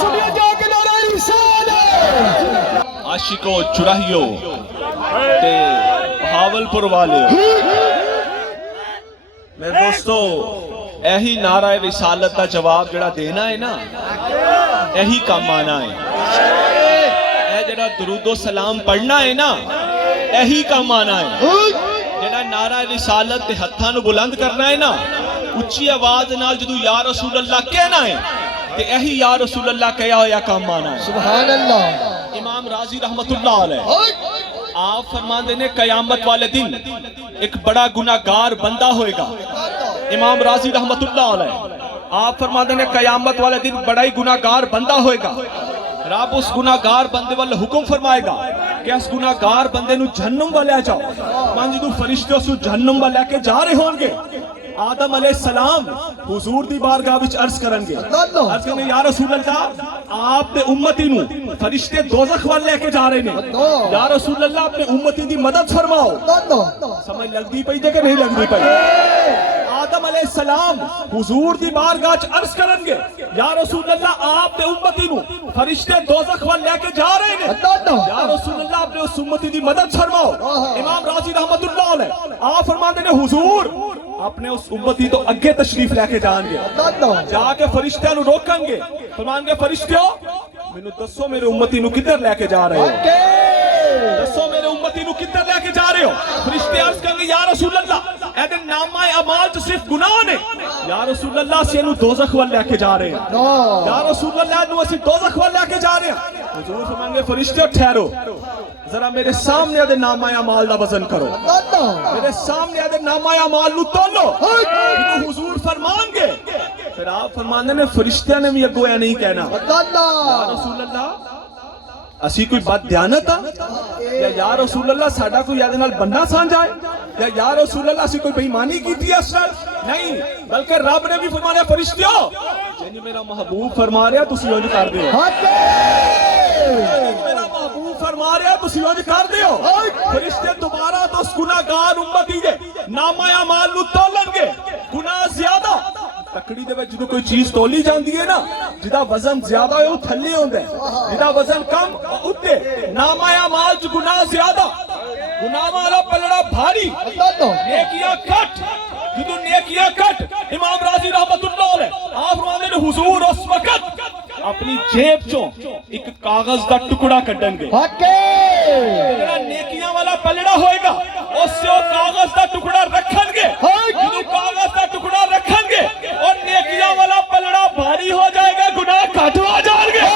سنیا جا کے نعرہ رسالت عاشقو چراہیو تے بہاولپور والے میرے دوستو یہی نعرہ رسالت دا جواب جڑا دینا ہے نا یہی کام آنا ہے اے جڑا درود و سلام پڑھنا ہے نا یہی کام آنا ہے جڑا نعرہ رسالت دے ہتھاں نو بلند کرنا ہے نا اچھی آواز نال جدو یا رسول اللہ کہنا ہے تے یہی یا رسول اللہ کہیا ہویا کام آنا ہے سبحان اللہ امام راضی رحمت اللہ علیہ آپ فرماندے نے قیامت والے دن ایک بڑا گناہگار بندہ ہوئے گا امام راضی رحمت اللہ علیہ آپ فرماندے نے قیامت والے دن بڑا ہی گناہگار بندہ ہوئے گا رب اس گناہگار بندے والے حکم فرمائے گا کہ اس گناہگار بندے نو جہنم والے آ جاؤ مان جدو فرشتے اس جہنم والے کے جا رہے ہوں گے آدم علیہ السلام حضور دی بارگاہ وچ عرض کرن گے عرض کرن گے یا رسول اللہ آپ دے امتی نو فرشتے دوزخ والے لے کے جا رہے ہیں یا رسول اللہ اپنے امتی دی مدد فرماؤ سمجھ لگ دی پئی کہ نہیں لگ دی پئی آدم علیہ السلام حضور دی بارگاہ وچ عرض کرن گے یا رسول اللہ آپ دے امتی نو فرشتے دوزخ والے لے کے جا رہے ہیں یا رسول اللہ اپنے اس امتی دی مدد فرماؤ امام راضی رحمت اللہ علیہ آپ فرماتے ہیں حضور اپنے اس امتی تو اگے تشریف لے کے جان گے جا کے فرشتیاں نو روکن گے فرمان گے فرشتیوں مینوں دسو میرے امتی نو کدھر لے کے جا رہے ہو دسو میرے امتی نو کدھر لے کے جا رہے ہو فرشتے عرض کریں گے یا رسول اللہ اے دے نامہ اعمال تو صرف گناہ نے یا رسول اللہ سے انو دوزخ والے لے کے جا رہے ہیں یا رسول اللہ انو اسی دوزخ والے لے کے جا رہے ہیں حضور فرمائیں گے فرشتے ٹھہرو ذرا میرے سامنے دے نامہ اعمال دا وزن کرو میرے سامنے دے نامہ اعمال نو تولو حضور فرمان گے پھر آپ فرمانے نے فرشتیاں نے بھی اگو اے نہیں کہنا یا رسول اللہ اسی کوئی بات دیانت یا رسول اللہ ساڑھا کوئی یاد نال بندہ سان جائے یا رسول اللہ اسی کوئی بےمانی کی تھی اصل نہیں بلکہ رب نے بھی فرمایا فرشتیوں جنہی میرا محبوب فرما رہا تسی انج کر دیو میرا محبوب فرما رہا تسی انج کر دیو فرشتے دوبارہ تو اس گناہگار امتی دے نامہ اعمال نو تولن گے گناہ زیادہ تکڑی دے وچ جدوں کوئی چیز تولی جاندی ہے نا جدا وزن زیادہ ہے وہ تھلے ہوندا ہے جدا وزن کم اوتے نامہ اعمال چ گناہ زیادہ گناہ والا پلڑا بھاری نیکیاں کٹ جدوں نیکیاں کٹ امام راضی رحمت اللہ علیہ آپ فرماندے نے حضور اس وقت اپنی جیب چوں ایک کاغذ دا ٹکڑا کڈن گے جڑا نیکیاں والا پلڑا ہوئے گا اس سے وہ کاغذ دا ٹکڑا رکھن گے جدوں کاغذ دا ٹکڑا رکھن گے اور نیکیاں والا پلڑا بھاری ہو جائے گا گناہ کٹ ہو جائیں گے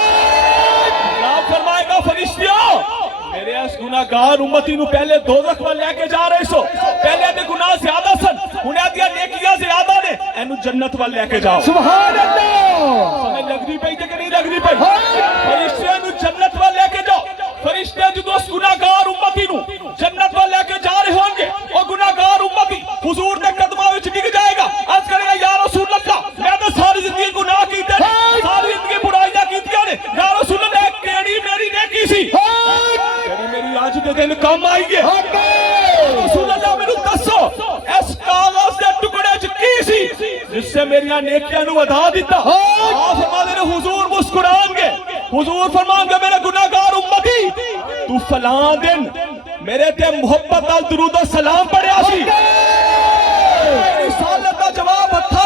آپ فرمائے گا فرشتیوں میرے اس گناہگار امتی نو پہلے دوزخ والے لے کے جا رہے سو پہلے دے گناہ زیادہ سن انہیں دیا نیکیاں زیادہ نے اینو جنت والے لے کے جاؤ سبحان اللہ سمجھ لگ رہی پئی کہ نہیں لگ رہی پئی فرشتے نو جنت والے لے کے جاؤ فرشتے جو اس گناہگار امتی نو جنت والے لے کے جا رہے ہوں گے اور گناہگار امتی حضور دے قدماں وچ ڈگ جائے گا عرض کرے گا یا رسول اللہ میں تو ساری زندگی گناہ کیتے ساری زندگی برائیاں کیتیاں نے یا رسول اللہ کیڑی میری نیکی سی کیڑی میری آج دے دن کام آئی ہے رسول اللہ مینوں دسو اس کاغذ دے ٹکڑے وچ کی سی جس سے میری نیکیاں نو ودا دیتا آپ فرماندے نے حضور مسکران گے حضور فرمان گے میرے گناہگار امتی تو فلاں دن میرے تے محبت نال درود و سلام پڑھیا سی رسالت دا جواب ہتھاں